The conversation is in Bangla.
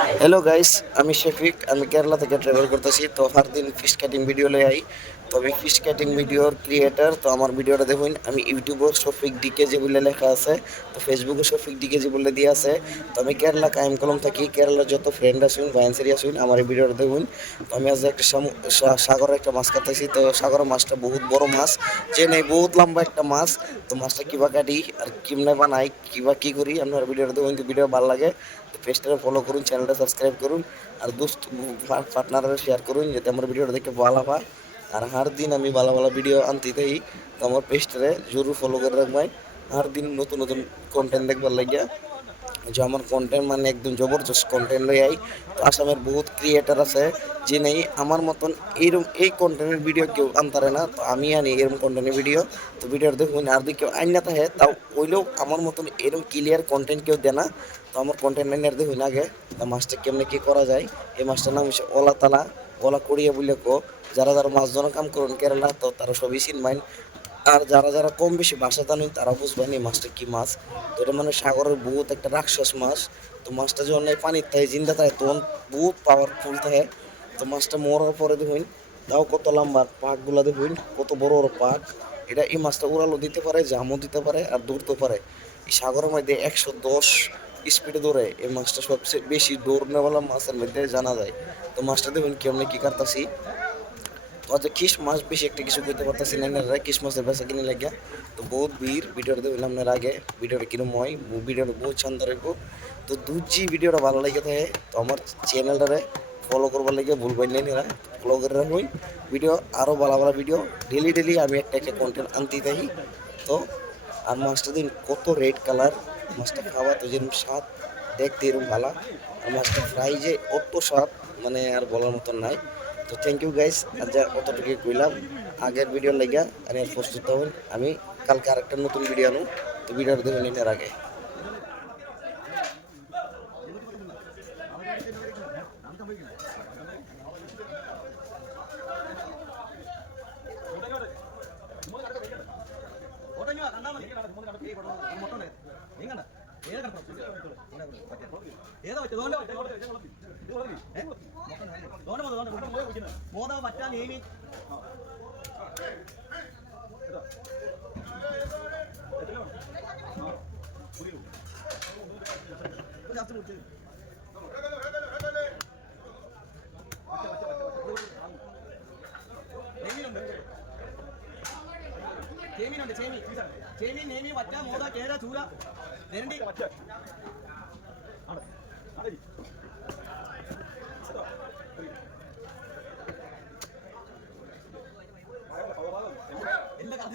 হ্যালো গাইস, আমি শফিক। আমি কেরালা থেকে ট্রাভেল করতেছি। তো হার দিন ফিশ কাটিং ভিডিও লই আই। তো আমি ফিশ কাটিং ভিডিওর ক্রিয়েটার। তো আমার ভিডিওটা দেখুন। আমি ইউটিউবে শফিক ডিকে যে বলে লেখা আছে, তো ফেসবুকে শফিক ডিকে যে বলে দিয়ে আছে। তো আমি কেরালা কায়েমকলম থাকি। কেরালার যত ফ্রেন্ড আসুন ভাইন্সারি আসুন আমার এই ভিডিওটা দেখুন। তো আমি আজ একটা সাগরে একটা মাছ কাটতেছি। তো সাগরের মাছটা বহুত বড় মাছ, যে নেই বহুত লম্বা একটা মাছ। তো মাছটা কিবা কাটি আর কিমনে বানাই কিবা কি করি আপনার ভিডিওটা দেখুন। ভিডিও ভালো লাগে তো পেজটা ফলো করুন, চ্যানেলটা সাবস্ক্রাইব করুন, আর দোস্ত পার্টনাররা শেয়ার করুন যাতে আমার ভিডিওটা দেখে ভালো পায়। আর হার দিন আমি ভালো ভালো ভিডিও আনতে থাকি। তো আমার পেজটারে জরুর ফলো করে রাখবাই। হার দিন নতুন নতুন কন্টেন্ট দেখবার লাগিয়া যে আমার কন্টেন্ট মানে একদম জবরদস্ত কন্টেন্ট লই আই। তো আসামের বহুত ক্রিয়েটার আছে যে নেই আমার মতন এইরকম এই কন্টেন্টের ভিডিও কেউ আনতারে না। তো আমি আনি এরকম কন্টেন্টের ভিডিও। তো ভিডিওর দেখুন, আর যদি কেউ আইন না থাকে তাও ওইলেও আমার মতন এরকম ক্লিয়ার কন্টেন্ট কেউ দেয় না। তো আমার কন্টেন্ট আইনার দেখুন আগে। তো মাছটা কেমনে কী করা যায়, এই মাছটার নাম হচ্ছে ওলা তালা, ওলা করিয়া বলে কো। যারা যারা মাছ ধরার কাম করুন কেরালা, তো তারা সবই চিনবেন। আর যারা যারা কম বেশি ভাষা জানেন তারা বুঝবেন এই মাছটা কি মাছ। তো এটা মানে সাগরের বহুত একটা রাক্ষস মাছ। তো মাছটা যখন এই পানির থাকে জিন্দা থাকে তখন বহুত পাওয়ারফুল থাকে। তো মাছটা মরার পরে দেখুন তাও কত লম্বা পাকগুলা দেখুন, কত বড় বড় পাক। এটা এই মাছটা উড়ালও দিতে পারে, জামও দিতে পারে, আর দৌড়তে পারে। এই সাগরের মধ্যে 110 স্পিডে দৌড়ে। এই মাছটা সবচেয়ে বেশি দৌড়নেওয়ালা মাছের মধ্যে জানা যায়। তো মাছটা দেখুন কেমনে কি কাটতাছি। অত কিস মাছ বেশি একটা কিছু করতে পারতেছি না না কিস মাছের বেচা কিনে লাগিয়া। তো বহুত ভিড় ভিডিওটা দেখলাম না আগে ভিডিওটা কিরম হয়, ভিডিওটা বহুত শান্ত রাখবো। তো দুজি ভিডিওটা ভালো লাগে থাকে তো আমার চ্যানেলটারে ফলো করবার লাগে ভুলবেন নাই এরা, ফলো করে রাখুন। ভিডিও আরও ভালো ভালো ভিডিও ডেলি ডেলি আমি একটা একটা কন্টেন্ট আনতেই থাকি। তো আর মাছটা দিন কত রেড কালার, মাছটা খাওয়া তো যেরকম স্বাদ, দেখতে এরকম ভালো। আর মাছটা ফ্রাই যে অত স্বাদ মানে আর বলার মতন নাই। তো থ্যাংক ইউ গাইস, আর যা অতটুকু কইলাম আগের ভিডিও লাগিয়া আর এর প্রস্তুত হবেন। আমি কালকে আরেকটা নতুন ভিডিও আনো। তো ভিডিওটা দেখে নিন এর আগে। ചേമീനുണ്ട് ചേമീൻ ചേമീൻ നേമി വറ്റ മോത കേര ചൂര നെരണ്ടി എല്ലാ ഞാൻ